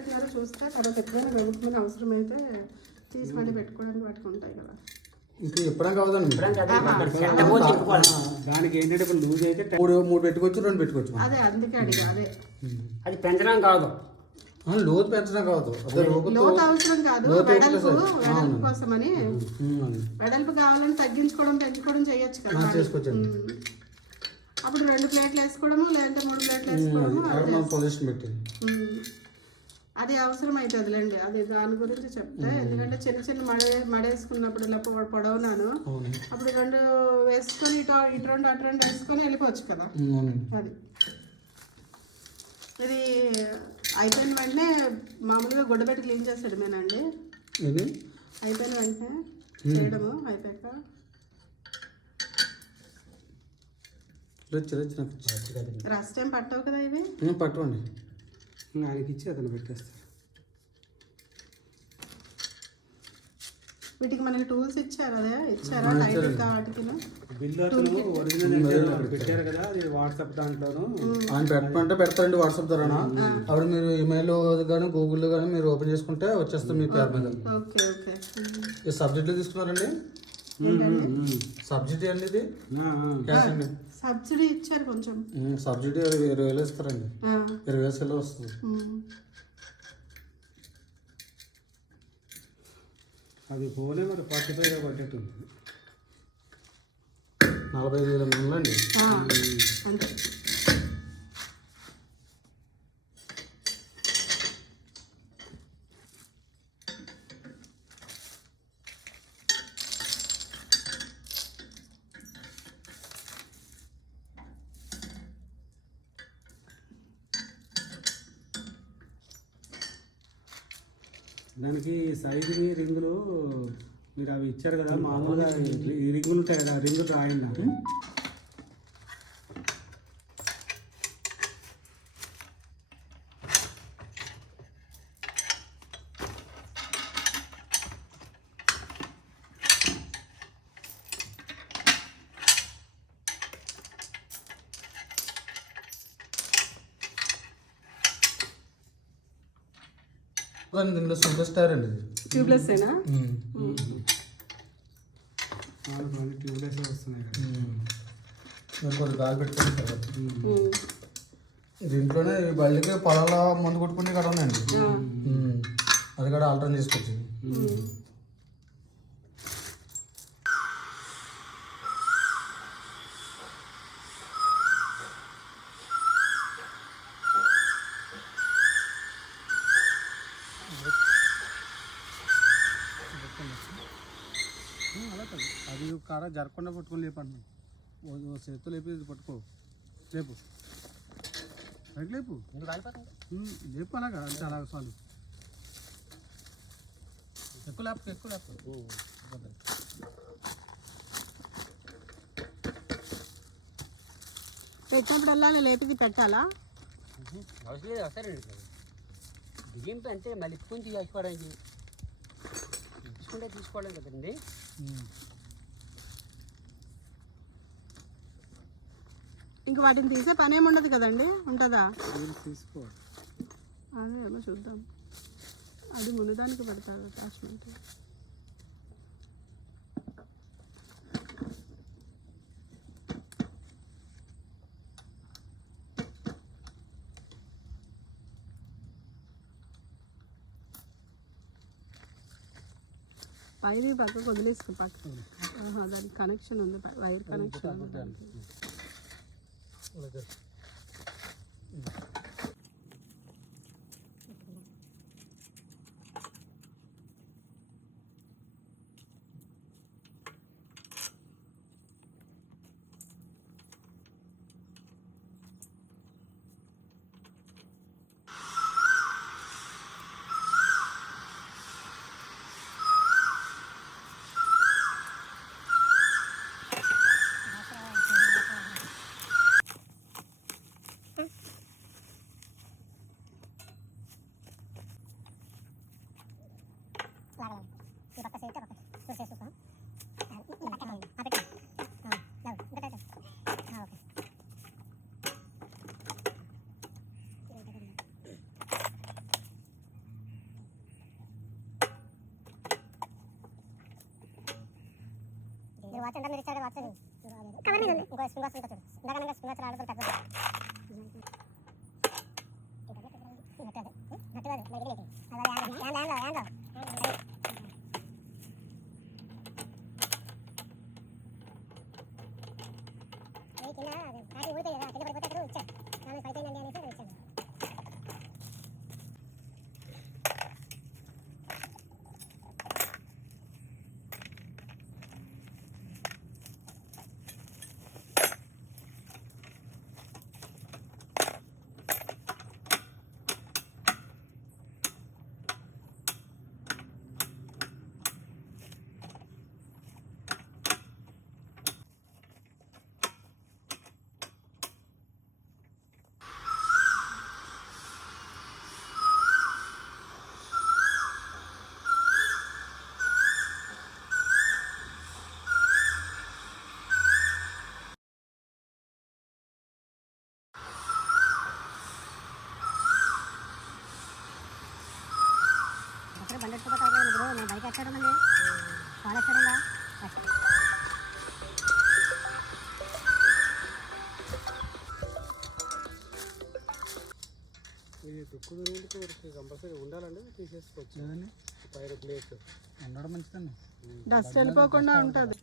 పెడుతున్నారో చూస్తే తర్వాత ఎప్పుడైనా గడుపుకునే అవసరం అయితే తీసి మళ్ళీ పెట్టుకోవడానికి వాటికి ఉంటాయి కదా. ఇంకా ఎప్పుడైనా కావదండి, దానికి ఏంటంటే ఇప్పుడు లూజ్ అయితే మూడు పెట్టుకోవచ్చు, 2 పెట్టుకోవచ్చు. అదే అందుకే అడిగా. అదే అది పెంచడం కాదు, లోతు పెంచడం కాదు, అదే లోతు అవసరం కాదు, వెడల్పు కోసమని. వెడల్పు కావాలని తగ్గించుకోవడం పెంచుకోవడం చేయొచ్చు కదా. చేసుకోవచ్చండి. అప్పుడు 2 ప్లేట్లు వేసుకోవడము లేదంటే 3 ప్లేట్లు వేసుకోవడము అది అవసరం అవుతుందిలేండి. అది దాని గురించి చెప్తే, ఎందుకంటే చిన్న చిన్న మడేసుకున్నప్పుడు ఇలా పొడవునాను అప్పుడు 2 వేసుకొని ఇటు 2 అటు 2 వేసుకొని వెళ్ళిపోవచ్చు కదా. అది ఇది అయిపోయిన వెంటనే మామూలుగా గుడ్డపెట్టి క్లీన్ చేసాడు మేనండి. అయిపోయిన వెంటనే చేయడము అయిపోయాక రస్ట్ ఏం పట్టవు కదా ఇవి. పట్టవండి, ఆయనకి ఇచ్చి అతను పెట్టేస్తారు. వీటికి మనకి టూల్స్ ఇచ్చారు, అదే ఇచ్చారా లైట్ వాటికి బిల్లు అతను ఒరిజినల్ పెట్టారు కదా, అది వాట్సాప్ దాంట్లోను ఆయన పెట్టమంటే పెడతారండి వాట్సాప్ ద్వారా. అప్పుడు మీరు ఈమెయిల్ కానీ గూగుల్లో కానీ మీరు ఓపెన్ చేసుకుంటే వచ్చేస్తాం మీ పేరు మీద. Okay okay. ఈ సబ్జెక్టులు తీసుకున్నారండి, సబ్సిడీ అండి ఇది క్యాష్ అండి. సబ్సిడీ ఇచ్చారు కొంచెం, సబ్సిడీ 20,000 ఇస్తారండి, 20,000 వస్తుంది. అది పోలే మరి 45 పట్టేట్టుంది, 45,000 అండి అంతే. దానికి సైజువి రింగులు మీరు అవి ఇచ్చారు కదా, మామూలుగా ఈ రింగులు ఉంటాయి కదా, రింగులు రాయండి నాకు. దీనిలో సూపర్ స్టార్ అండి, ట్యూబ్లెస్ ఏనా? ట్యూబ్లెస్ వస్తున్నాయి కదా, మీరు కొద్దిగా గాలి పెట్టుకుని తర్వాత దీంట్లోనే బయటకి పొలంలో మందు కొట్టుకుని కూడా ఉన్నాయండి, అది కూడా ఆల్టర్ చేసుకోవచ్చు. అది కాడ జరగకుండా పట్టుకొని లేపండి, చేతులు లేపి పట్టుకో, లేపు పైకి లేపు, లేపు అలాగా, అంటే అలాగ చాలు. ఎక్కువ లేపు, ఎక్కువ లేపు. పెట్టినప్పుడల్లా లేపిది పెట్టాలా? అవసరం లేదు, వస్తారండి బియ్యంతో అంటే మళ్ళీ కొంచెం చేసుకోవడానికి తీసుకోవడం కదండి. ఇంక వాటిని తీసే పని ఏమి ఉండదు కదండి, ఉంటుందా? తీసుకో, అదే ఏమో చూద్దాం. అది మునుదానికి పెడతారు అటాచ్మెంట్. పైది పక్కకు వదిలేసుకో, పక్క దానికి కనెక్షన్ ఉంది, వైర్ కనెక్షన్ ఉంది. కవర్ మీద ఉంది ఇంకో స్ప్రింగ్ బాక్స్ చూడు ఇందాక స్ప్రింగ్ బాక్స్ రావడం పెద్ద ఊడిపోయి కదా కింద పడిపోతే అక్కడ ఇచ్చాను దానికి పడిపోయిందండి అనేసి అక్కడ ఇచ్చాను బండి ఎట్టుకుపోతావు ఇప్పుడు నేను బైక్ ఎక్కడం అండి వాళ్ళు ఎక్కడంగా ఇది దుక్కు దొరికి కంపల్సరీ ఉండాలండి తీసేసుకోవచ్చు ఏదండి పైన ప్లేట్ ఉండడం మంచిదండి డస్ట్ వెళ్ళిపోకుండా ఉంటుంది